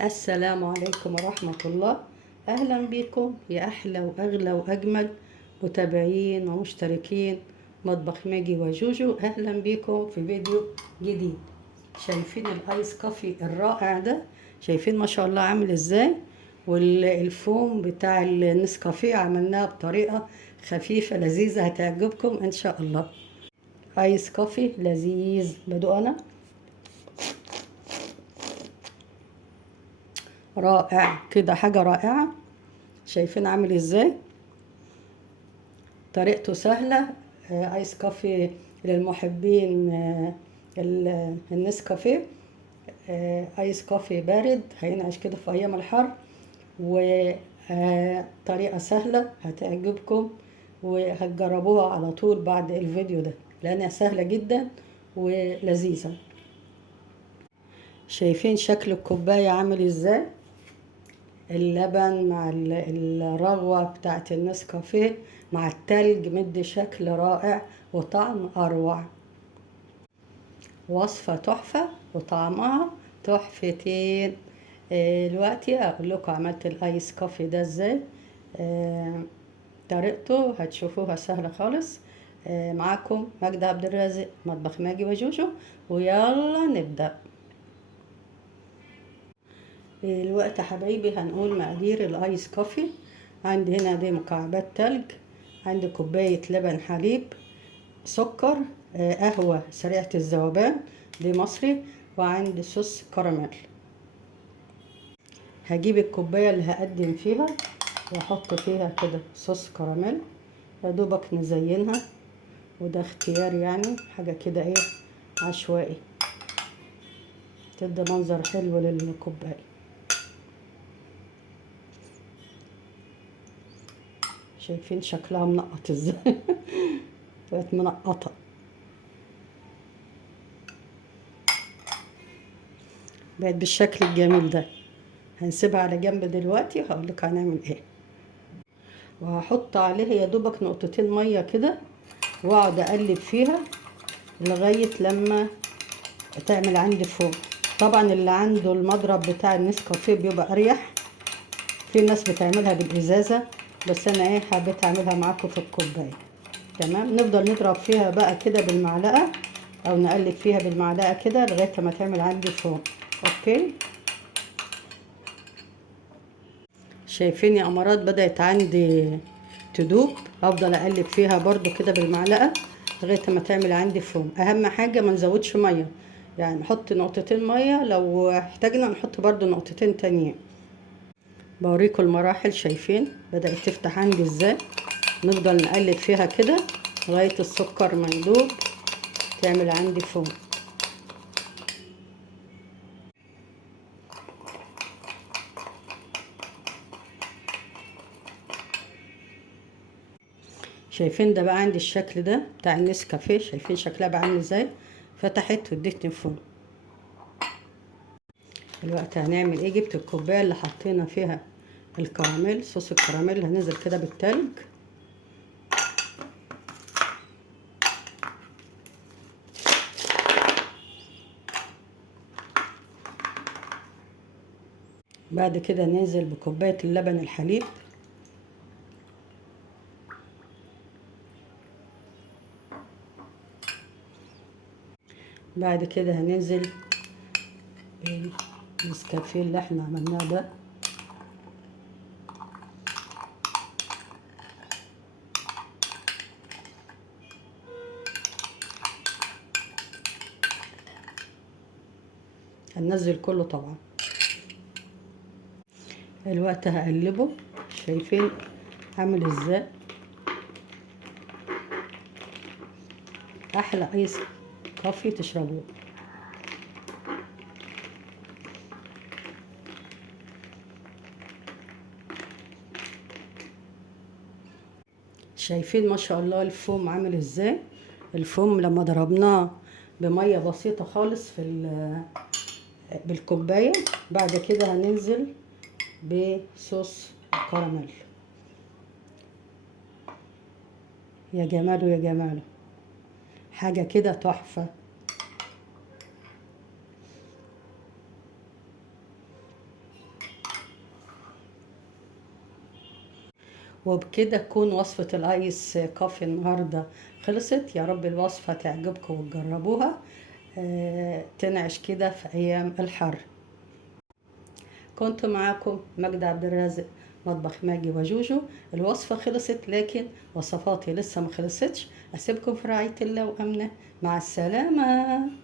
السلام عليكم ورحمة الله. أهلا بكم يا أحلى وأغلى وأجمل متابعين ومشتركين مطبخ ماجي وجوجو. أهلا بكم في فيديو جديد. شايفين الآيس كوفي الرائع ده؟ شايفين ما شاء الله عامل إزاي؟ والفوم بتاع النسكافيه عملناه بطريقة خفيفة لذيذة هتعجبكم إن شاء الله. آيس كوفي لذيذ. بدو أنا رائع كده، حاجة رائعة. شايفين عامل ازاي؟ طريقته سهلة. ايس كافي للمحبين. النسكافيه. ايس كافي بارد هينعش كده في ايام الحر، وطريقة سهلة هتعجبكم وهتجربوها على طول بعد الفيديو ده لانها سهلة جدا ولذيذة. شايفين شكل الكوباية عامل ازاي؟ اللبن مع الرغوة بتاعت النسكافيه مع التلج مدي شكل رائع وطعم أروع. وصفة تحفة وطعمها تحفتين. دلوقتي أقول لكم عملت الآيس كوفي ده ازاي. طريقته هتشوفوها سهلة خالص. معاكم ماجدة عبد الرازق، مطبخ ماجي وجوجو، ويلا نبدأ. دلوقتي حبايبي هنقول مقادير الايس كوفي. عندي هنا دي مكعبات تلج، عندي كوباية لبن حليب، سكر، قهوة سريعة الذوبان دي مصري، وعندي صوص كراميل. هجيب الكوباية اللي هقدم فيها واحط فيها كده صوص كراميل، يا دوبك نزينها، وده اختيار يعني حاجة كده ايه عشوائي تدي منظر حلو للكوباية. شايفين شكلها منقط ازاي؟ بقت منقطة. بقت بالشكل الجميل ده. هنسيبها على جنب دلوقتي وهقول لك هنعمل ايه. وهحط عليها يا دوبك نقطتين ميه كده، واقعد اقلب فيها لغايه لما تعمل عندي فوم. طبعا اللي عنده المضرب بتاع النسكافيه بيبقى اريح. في ناس بتعملها بالازازه، بس انا ايه حبيت اعملها معاكم في الكوبايه. تمام. نفضل نضرب فيها بقى كده بالمعلقه، او نقلب فيها بالمعلقه كده لغايه ما تعمل عندي فوم. اوكي. شايفين يا امارات بدأت عندي تدوب. افضل اقلب فيها برضو كده بالمعلقة لغاية ما تعمل عندي فوم. اهم حاجة ما نزودش مية، يعني نحط نقطتين مية، لو احتاجنا نحط برضو نقطتين تانيين. بوريكم المراحل. شايفين بدأت تفتح عندي ازاي؟ نفضل نقلب فيها كده لغاية السكر ما يدوب تعمل عندي فوم. شايفين ده بقى عندي الشكل ده بتاع النسكافيه. شايفين شكلها بقى عامل ازاي؟ فتحت وادتني فوم. دلوقتي هنعمل ايه؟ جبت الكوبايه اللي حطينا فيها الكراميل، صوص الكراميل، هنزل كده بالتلج. بعد كده ننزل بكوبايه اللبن الحليب. بعد كده هننزل بالنسكافيه اللي احنا عملناه ده. هننزل كله طبعا. دلوقتي هقلبه. شايفين عامل ازاي؟ احلى ايس كوفي تشربوه. شايفين ما شاء الله الفوم عامل ازاي؟ الفوم لما ضربناه بميه بسيطه خالص بالكوبايه. بعد كده هننزل بصوص كراميل. يا جماله يا جماله، حاجة كده تحفة. وبكده تكون وصفة الايس كوفي النهاردة خلصت. يا رب الوصفة تعجبكم وتجربوها، تنعش كده في ايام الحر. كنت معاكم مجد عبد الرازق، مطبخ ماجي وجوجو. الوصفة خلصت لكن وصفاتي لسه ما خلصتش. اسيبكم في رعاية الله وامنه. مع السلامة.